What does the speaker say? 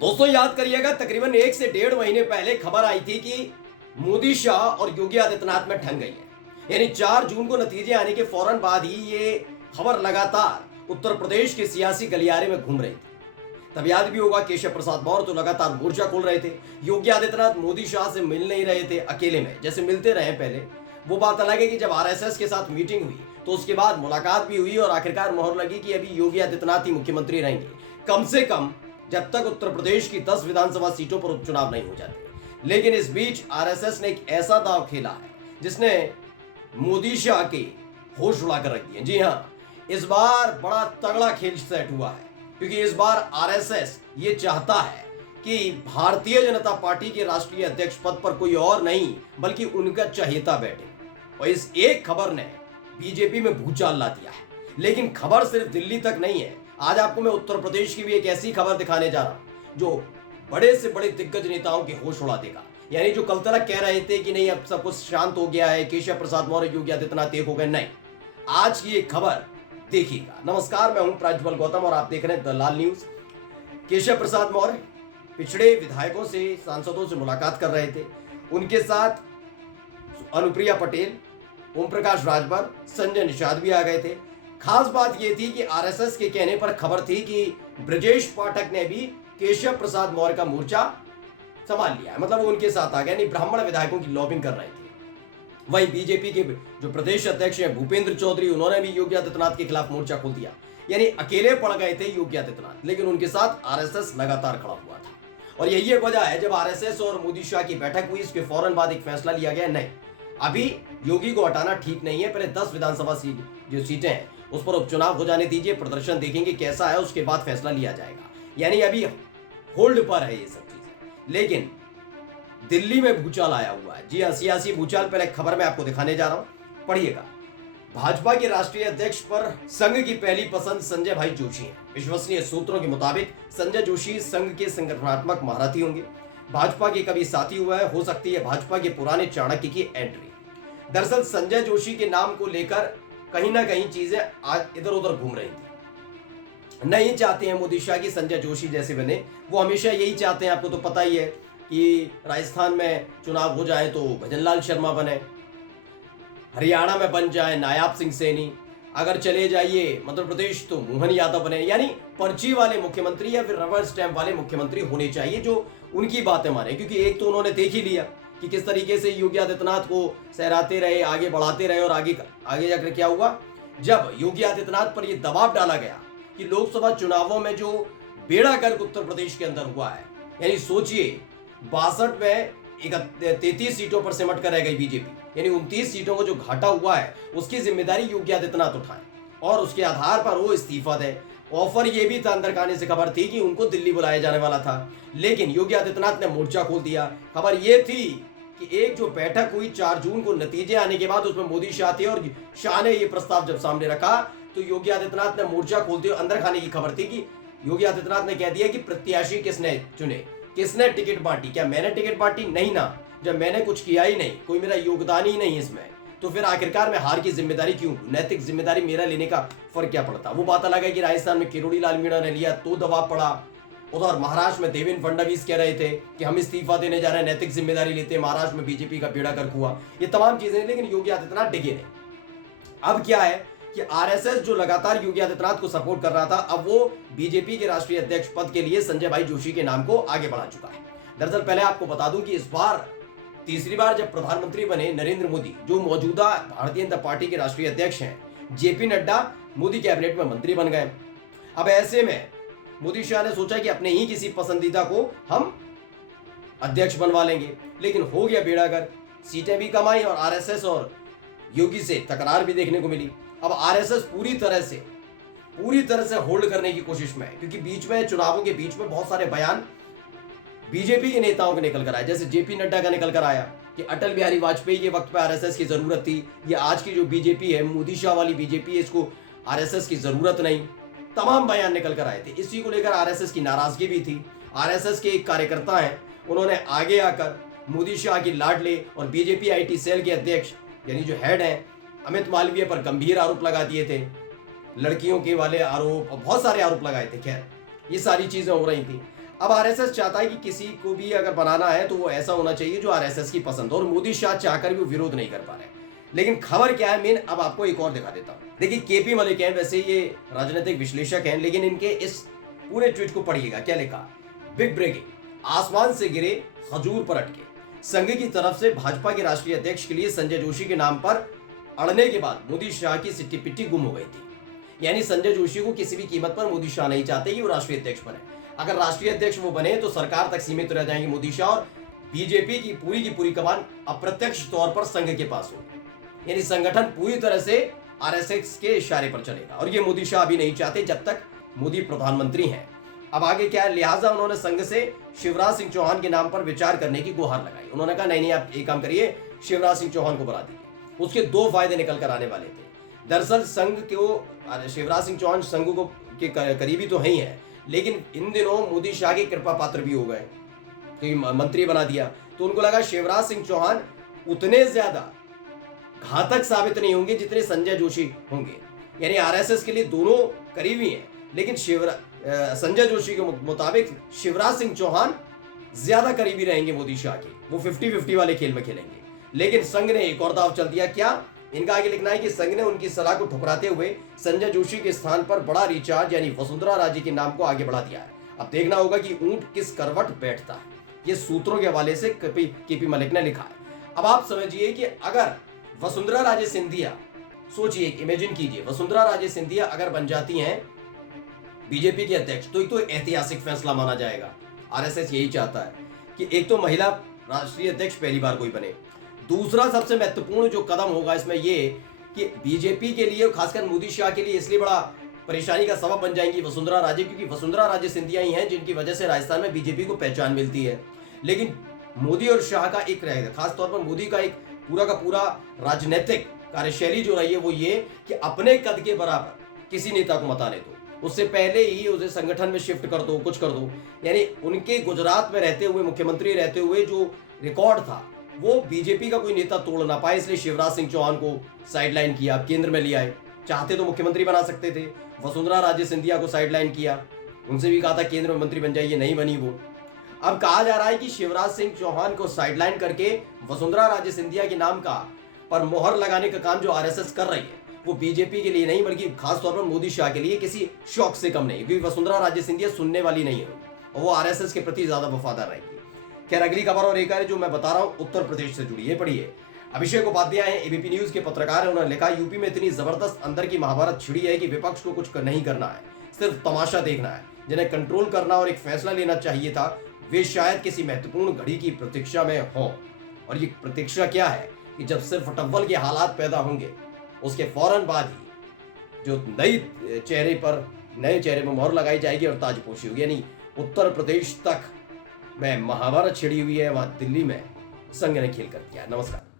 दोस्तों याद करिएगा, तकरीबन 1 से 1.5 महीने पहले खबर आई थी कि मोदी, शाह और योगी आदित्यनाथ में ठन गई है। यानी 4 जून को नतीजे आने के फौरन बाद ही ये खबर लगातार उत्तर प्रदेश के सियासी गलियारे में घूम रही थी। तब याद भी होगा, केशव प्रसाद मौर्य तो लगातार मोर्चा खोल रहे थे। योगी आदित्यनाथ मोदी, शाह से मिल नहीं रहे थे अकेले में, जैसे मिलते रहे पहले। वो बात अलग है कि जब आरएसएस के साथ मीटिंग हुई तो उसके बाद मुलाकात भी हुई और आखिरकार मोहर लगी कि अभी योगी आदित्यनाथ ही मुख्यमंत्री रहेंगे, कम से कम जब तक उत्तर प्रदेश की 10 विधानसभा सीटों पर उपचुनाव नहीं हो जाते। लेकिन इस बीच आरएसएस ने एक ऐसा दांव खेला है जिसने मोदी, शाह के होश उड़ाकर रख दिए। जी हाँ, इस बार बड़ा तगड़ा खेल सेट हुआ है, क्योंकि इस बार आरएसएस ये चाहता है कि भारतीय जनता पार्टी के राष्ट्रीय अध्यक्ष पद पर कोई और नहीं बल्कि उनका चहेता बैठे। और इस एक खबर ने बीजेपी में भूचाल ला दिया है। लेकिन खबर सिर्फ दिल्ली तक नहीं है। आज आपको मैं उत्तर प्रदेश की भी एक ऐसी खबर दिखाने जा रहा हूं जो बड़े से बड़े दिग्गज नेताओं के होश उड़ा देगा। यानी जो कल तक कह रहे थे कि नहीं अब सब कुछ शांत हो गया है, केशव प्रसाद मौर्य, योगी आदित्यनाथ एक हो गए, नहीं, आज की एक खबर देखिएगा। नमस्कार, मैं हूं प्राज्वल गौतम और आप देख रहे हैं the Lal news. Keshav Prasad Maurya पिछड़े विधायकों से, सांसदों से मुलाकात कर रहे थे। उनके साथ अनुप्रिया पटेल, ओम प्रकाश राजभर, संजय निषाद भी आ गए थे। खास बात यह थी कि आरएसएस के कहने पर खबर थी कि ब्रजेश पाठक ने भी केशव प्रसाद मौर्य का मोर्चा संभाल लिया है, मतलब वो उनके साथ आ गए। नहीं, ब्राह्मण विधायकों की लॉबिंग कर रहे थे। वहीं बीजेपी के जो प्रदेश अध्यक्ष हैं भूपेंद्र चौधरी, उन्होंने भी योगी आदित्यनाथ के खिलाफ मोर्चा खोल दिया। यानी अकेले पड़ गए थे योगी आदित्यनाथ, लेकिन उनके साथ आरएसएस लगातार खड़ा हुआ था। और यही एक वजह है, जब आरएसएस और मोदी, शाह की बैठक हुई, इसके फौरन बाद एक फैसला लिया गया, नहीं, अभी योगी को हटाना ठीक नहीं है, पहले 10 विधानसभा जो सीटें हैं उस पर उपचुनाव हो जाने दीजिए, प्रदर्शन देखेंगे कैसा है, उसके बाद फैसला लिया जाएगा। यानी अभी होल्ड पर है ये सब चीजें। लेकिन दिल्ली में भूचाल आया हुआ है। जी हाँ, सियासी भूचाल। पहले खबर मैं आपको दिखाने जा रहा हूं, पढ़िएगा। भाजपा के राष्ट्रीय अध्यक्ष पर संघ की पहली पसंद संजय भाई जोशी हैं। विश्वसनीय सूत्रों के मुताबिक संजय जोशी संघ के संगठनात्मक महारथी होंगे। भाजपा के कभी साथी हुआ है, हो सकती है भाजपा के पुराने चाणक्य की एंट्री। दरअसल संजय जोशी के नाम को लेकर कहीं ना कहीं चीजें आज इधर उधर घूम रही थी। नहीं चाहते हैं मोदी, शाह की संजय जोशी जैसे बने, वो हमेशा यही चाहते हैं। आपको तो पता ही है कि राजस्थान में चुनाव हो जाए तो भजनलाल शर्मा बने, हरियाणा में बन जाए नायाब सिंह सैनी, अगर चले जाइए मध्य प्रदेश तो मोहन यादव बने। यानी पर्ची वाले मुख्यमंत्री या फिर रबर स्टैंप वाले मुख्यमंत्री होने चाहिए जो उनकी बातें माने। क्योंकि एक तो उन्होंने देख ही लिया कि किस तरीके से योगी आदित्यनाथ को सहराते रहे, आगे बढ़ाते रहे, और आगे जाकर क्या हुआ, जब योगी आदित्यनाथ पर यह दबाव डाला गया कि लोकसभा चुनावों में जो बेड़ा गर्क उत्तर प्रदेश के अंदर हुआ है, यानी सोचिए 62 में 33 सीटों पर सिमट कर रह गई बीजेपी, यानी 29 सीटों को जो घाटा हुआ है उसकी जिम्मेदारी योगी आदित्यनाथ उठाए और उसके आधार पर वो इस्तीफा दे। ऑफर ये भी था, अंदर खाने से खबर थी कि उनको दिल्ली बुलाया जाने वाला था, लेकिन योगी आदित्यनाथ ने मोर्चा खोल दिया। खबर ये थी कि एक जो बैठक हुई 4 जून को, नतीजे आने के बाद उसमें मोदी, शाह थे और शाह ने ये प्रस्ताव जब सामने रखा तो योगी आदित्यनाथ ने मोर्चा खोल दिया। अंदर खाने की खबर थी कि योगी आदित्यनाथ ने कह दिया कि प्रत्याशी किसने चुने, किसने टिकट बांटी, क्या मैंने टिकट बांटी, नहीं ना, जब मैंने कुछ किया ही नहीं, कोई मेरा योगदान ही नहीं इसमें, तो फिर आखिरकार मैं हार की जिम्मेदारी क्यों, नैतिक जिम्मेदारी मेरा लेने का फर्क क्या पड़ता। वो बात अलग है कि राजस्थान में किरोड़ी लाल मीणा ने लिया तो दबाव पड़ा, उधर महाराष्ट्र में देवेंद्र फडणवीस कह रहे थे कि हम इस्तीफा देने जा रहे हैं, नैतिक जिम्मेदारी लेते हैं, महाराष्ट्र में बीजेपी का बेड़ा गर्क हुआ, ये तमाम चीजें। लेकिन योगी आदित्यनाथ डिगे नहीं। अब क्या है कि आरएसएस जो लगातार योगी आदित्यनाथ को सपोर्ट कर रहा था, अब वो बीजेपी के राष्ट्रीय अध्यक्ष पद के लिए संजय भाई जोशी के नाम को आगे बढ़ा चुका है। दरअसल पहले आपको बता दूं कि इस बार तीसरी बार जब प्रधानमंत्री बने नरेंद्र मोदी, जो मौजूदा भारतीय जनता पार्टी के राष्ट्रीय अध्यक्ष हैं, जेपी नड्डा मोदी कैबिनेट में मंत्री बन गए। अब ऐसे में मोदी, शाह ने सोचा कि अपने ही किसी पसंदीदा को हम अध्यक्ष बनवा लेंगे, लेकिन हो गया बेड़ा गर्क। सीटें भी कम आई और आरएसएस और योगी से तकरार भी देखने को मिली। अब आरएसएस पूरी तरह से होल्ड करने की कोशिश में है, क्योंकि बीच में चुनावों के बीच में बहुत सारे बयान बीजेपी के नेताओं के निकल कर आए, जैसे जेपी नड्डा का निकल कर आया कि अटल बिहारी वाजपेयी के वक्त पे आरएसएस की जरूरत थी, ये आज की जो बीजेपी है, मोदी शाह वाली बीजेपी है, इसको आरएसएस की जरूरत नहीं। तमाम बयान निकल कर आए थे। इसी को लेकर आरएसएस की नाराजगी भी थी। आरएसएस के एक कार्यकर्ता हैं, उन्होंने आगे आकर मोदी, शाह की लाडले और बीजेपी आईटी सेल के अध्यक्ष यानी जो हेड हैं अमित मालवीय पर गंभीर आरोप लगा दिए थे, लड़कियों के वाले आरोप और बहुत सारे आरोप लगाए थे। खैर ये सारी चीजें हो रही थी। अब आरएसएस चाहता है कि किसी को भी अगर बनाना है तो वो ऐसा होना चाहिए जो आरएसएस की पसंद हो, और मोदी शाह चाहकर भी वो विरोध नहीं कर पा रहे। लेकिन खबर क्या है मेन, अब आपको एक और दिखा देता हूं। देखिए केपी मलिक हैं, वैसे ये राजनीतिक विश्लेषक हैं, लेकिन इनके इस पूरे ट्वीट को पढ़िएगा। क्या लिखा, बिग ब्रेकिंग, आसमान से गिरे खजूर पर अटके। संघ की तरफ से भाजपा के राष्ट्रीय अध्यक्ष के लिए संजय जोशी के नाम पर अड़ने के बाद मोदी शाह की सिट्टी पिट्टी गुम हो गई थी। यानी संजय जोशी को किसी भी कीमत पर मोदी शाह नहीं चाहते कि वो राष्ट्रीय अध्यक्ष बने। अगर राष्ट्रीय अध्यक्ष वो बने तो सरकार तक सीमित रह जाएंगे मोदी शाह, और बीजेपी की पूरी कमान अप्रत्यक्ष तौर पर संघ के पास होगी। यानी संगठन पूरी तरह से आरएसएस के इशारे पर चलेगा, और ये मोदी शाह अभी नहीं चाहते जब तक मोदी प्रधानमंत्री हैं। अब आगे क्या है, लिहाजा उन्होंने संघ से शिवराज सिंह चौहान के नाम पर विचार करने की गुहार लगाई। उन्होंने कहा नहीं आप एक काम करिए, शिवराज सिंह चौहान को बुला दीजिए। उसके दो फायदे निकल कर आने वाले थे। दरअसल संघ को, शिवराज सिंह चौहान संघ को के करीबी तो ही है, लेकिन इन दिनों मोदी शाह के कृपा पात्र भी हो गए, क्योंकि मंत्री बना दिया। तो उनको लगा शिवराज सिंह चौहान उतने ज्यादा घातक साबित नहीं होंगे जितने संजय जोशी होंगे। यानी आरएसएस के लिए दोनों करीबी हैं, लेकिन संजय जोशी के मुताबिक शिवराज सिंह चौहान ज्यादा करीबी रहेंगे मोदी शाह के, वो 50-50 वाले खेल में खेलेंगे। लेकिन संघ ने एक और दाव चल दिया। क्या, इनका आगे लिखना है कि संघ ने उनकी सलाह को ठुकराते हुए संजय जोशी के स्थान पर बड़ा रिचार्ज यानी वसुंधरा राजे के नाम को आगे बढ़ा दिया है। अब देखना होगा कि ऊंट किस करवट बैठता है। ये सूत्रों के हवाले से केपी मलिक ने लिखा है। अब आप समझिए कि अगर वसुंधरा राजे सिंधिया, सोचिए, इमेजिन कीजिए, वसुंधरा राजे सिंधिया अगर बन जाती हैं बीजेपी के अध्यक्ष, तो एक तो ऐतिहासिक फैसला माना जाएगा। आरएसएस यही चाहता है कि एक तो महिला राष्ट्रीय अध्यक्ष पहली बार कोई बने। दूसरा सबसे महत्वपूर्ण जो कदम होगा इसमें ये कि बीजेपी के लिए, खासकर मोदी शाह के लिए, इसलिए बड़ा परेशानी का सबब बन जाएंगी वसुंधरा राजे, क्योंकि वसुंधरा राजे सिंधिया ही हैं जिनकी वजह से राजस्थान में बीजेपी को पहचान मिलती है। लेकिन मोदी और शाह का एक रहेगा, खासतौर पर मोदी का एक पूरा का पूरा राजनीतिक कार्यशैली जो रही है वो ये कि अपने कद के बराबर किसी नेता को मत आने दो, उससे पहले ही उसे संगठन में शिफ्ट कर दो, कुछ कर दो। यानी उनके गुजरात में रहते हुए, मुख्यमंत्री रहते हुए जो रिकॉर्ड था वो बीजेपी का कोई नेता तोड़ ना पाए, इसलिए शिवराज सिंह चौहान को साइडलाइन किया, केंद्र में लिया है। चाहते तो मुख्यमंत्री बना सकते थे, वसुंधरा राजे सिंधिया को साइडलाइन किया, उनसे भी कहा था केंद्र में मंत्री बन जाइए, नहीं बनी वो। अब कहा जा रहा है कि शिवराज सिंह चौहान को साइडलाइन करके वसुंधरा राजे सिंधिया के नाम का पर मोहर लगाने का काम जो आरएसएस कर रही है वो बीजेपी के लिए नहीं बल्कि खासतौर पर मोदी शाह के लिए किसी शौक से कम नहीं, क्योंकि वसुंधरा राजे सिंधिया सुनने वाली नहीं है और वो आरएसएस के प्रति ज्यादा वफादार रहेगी। खैर, अगली खबर और एक है जो मैं बता रहा हूं, उत्तर प्रदेश से जुड़ी है, पढ़िए। अभिषेक उपाध्याय हैं, एबीपी न्यूज के पत्रकार हैं। उन्होंने लिखा, यूपी में इतनी जबरदस्त अंदर की महाभारत छिड़ी है कि विपक्ष को कुछ नहीं करना है, सिर्फ तमाशा देखना है। जिन्हें कंट्रोल करना और एक फैसला लेना चाहिए था, वे शायद किसी महत्वपूर्ण घड़ी की प्रतीक्षा में हो। और ये प्रतीक्षा क्या है कि जब सिर्फ टव्वल के हालात पैदा होंगे, उसके फौरन बाद ही जो नए चेहरे पर मोहर लगाई जाएगी और ताजपोशी होगी। यानी उत्तर प्रदेश तक में महाभारत छिड़ी हुई है, वहां दिल्ली में संघ ने खेल कर किया। नमस्कार।